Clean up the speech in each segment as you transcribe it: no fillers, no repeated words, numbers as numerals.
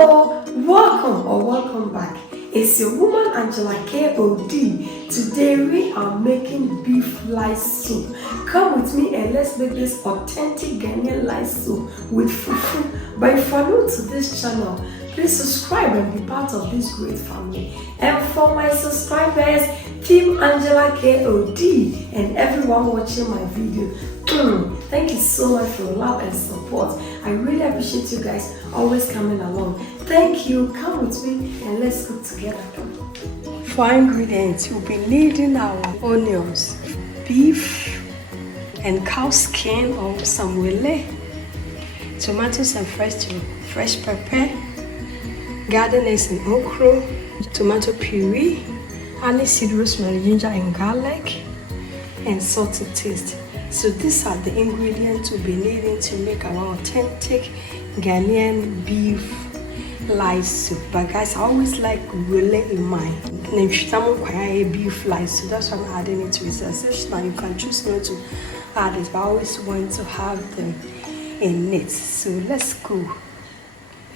Hello, welcome back. It's your woman Angela KOD. Today we are making beef lice soup. Come with me and let's make this authentic Ghanaian lice soup with fufu. But if you're new to this channel, please subscribe and be part of this great family. And for my subscribers, Team Angela KOD and everyone watching my video, thank you so much for your love and support. I really appreciate you guys always coming along. Thank you. Come with me and let's cook together. For ingredients, we'll be needing our onions, beef and cow skin or some wele, tomatoes and fresh pepper, garden eggs and okra, tomato puree, aniseed, rosemary, ginger and garlic, and salt to taste. So these are the ingredients we'll be needing to make our authentic Ghanaian beef lice soup. But guys, I always like wele in mine. Beef lice soup. That's why I'm adding it to it. Now you can choose not to add it, but I always want to have them in it. So let's go.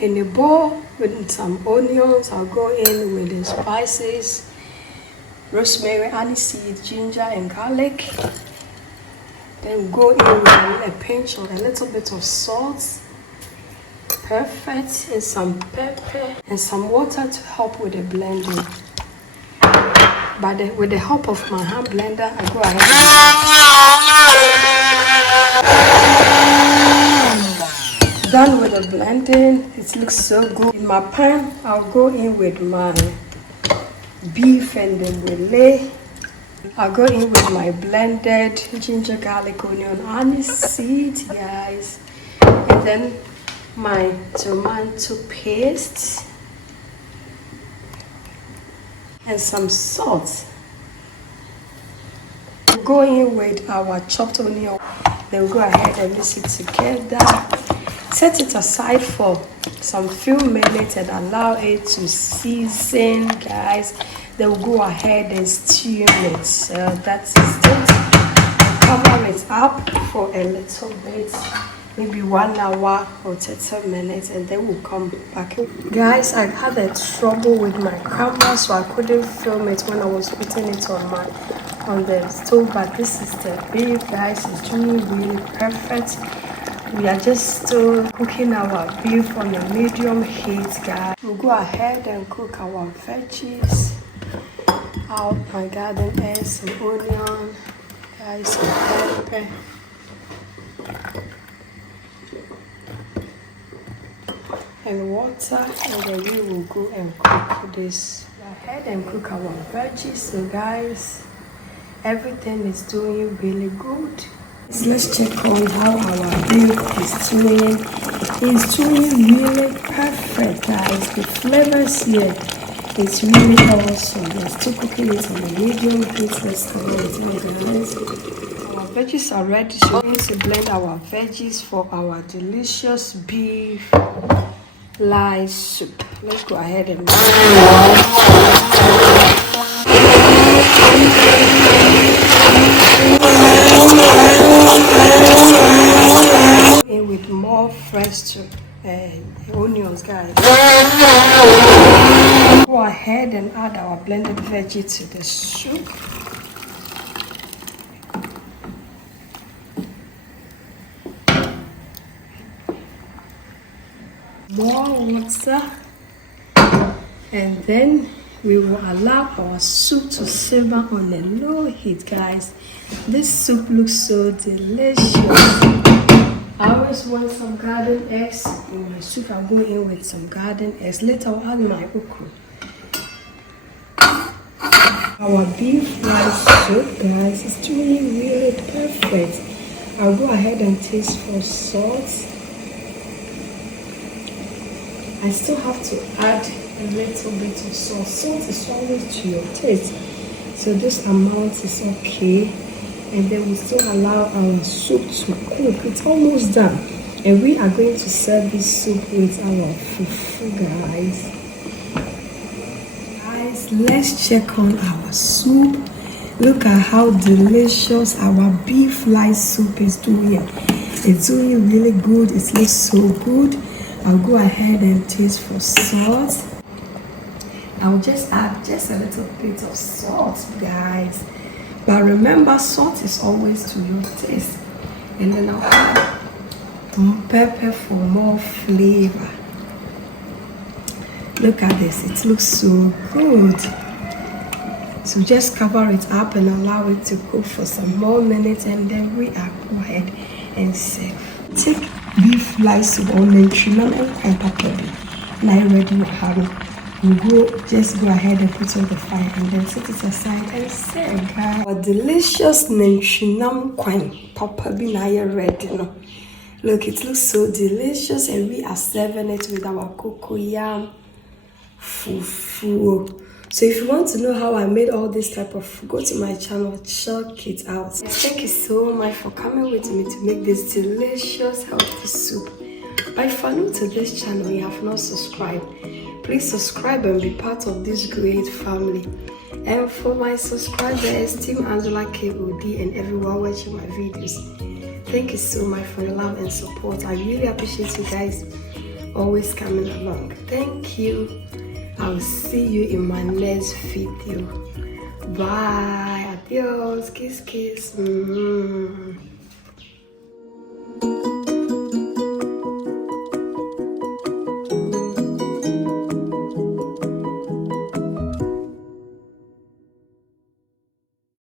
In a bowl with some onions, I'll go in with the spices, rosemary, aniseed, ginger and garlic. Then go in with a pinch of a little bit of salt, perfect, and some pepper and some water to help with the blending. But with the help of my hand blender, I go ahead and done with the blending. It looks so good. In my pan, I'll go in with my beef and then wele. I'll go in with my blended ginger, garlic, onion, aniseed, guys, and then my tomato paste and some salt. We'll go in with our chopped onion. Then we'll go ahead and mix it together. Set it aside for some few minutes and allow it to season, guys. Then we'll go ahead and steam it. So that's it. Cover it up for a little bit, maybe 1 hour or 30 minutes, and then we'll come back. Guys, I had a trouble with my camera, so I couldn't film it when I was putting it on the stove. But this is the beef, guys. It's doing really perfect. We are just still cooking our beef on a medium heat, guys. We'll go ahead and cook our veggies. Out my garden eggs, some onion, guys, some pepper, and water, and then we will go and cook this. Go ahead and cook our veggies. So guys, everything is doing really good. So let's check on how our beef is doing. It's doing really perfect, guys. The flavors here, it's really awesome. We're still cooking it on a medium heat. Let's go guys. Our veggies are ready, so we're going to blend our veggies for our delicious beef lice soup. Let's go ahead and in with more fresh onions, guys. Go ahead and add our blended veggie to the soup. More water, and then we will allow our soup to simmer on a low heat, guys. This soup looks so delicious. I always want some garden eggs in my soup. I'm going in with some garden eggs. Later I'll add my okra. Our beef rice soup, guys, is doing really perfect. I'll go ahead and taste for salt. I still have to add a little bit of salt. Salt is always to your taste, so this amount is okay. And then we still allow our soup to cook. It's almost done, and we are going to serve this soup with our fufu, guys. Guys, let's check on our soup. Look at how delicious our beef lice soup is doing. It's doing really good. It looks so good. I'll go ahead and taste for salt. I'll just add just a little bit of salt, guys. But remember, salt is always to your taste. And then I'll add pepper for more flavor. Look at this, it looks so good. So just cover it up and allow it to cook for some more minutes, and then we are go ahead and serve. Take beef lice soup or nantrinam and pepper. Now ready with having. You just go ahead and put on the fire and then set it aside and serve, guys. Our delicious nantrinam kwan papa be now ready. No? Look, it looks so delicious, and we are serving it with our cocoyam fufu. So if you want to know how I made all this type of food, go to my channel, check it out. Thank you so much for coming with me to make this delicious healthy soup. But if you're new to this channel and you have not subscribed, please subscribe and be part of this great family. And for my subscribers, Team Angela KOD and everyone watching my videos, thank you so much for your love and support. I really appreciate you guys always coming along. Thank you. I'll see you in my next video. Bye. Adios. Kiss, kiss.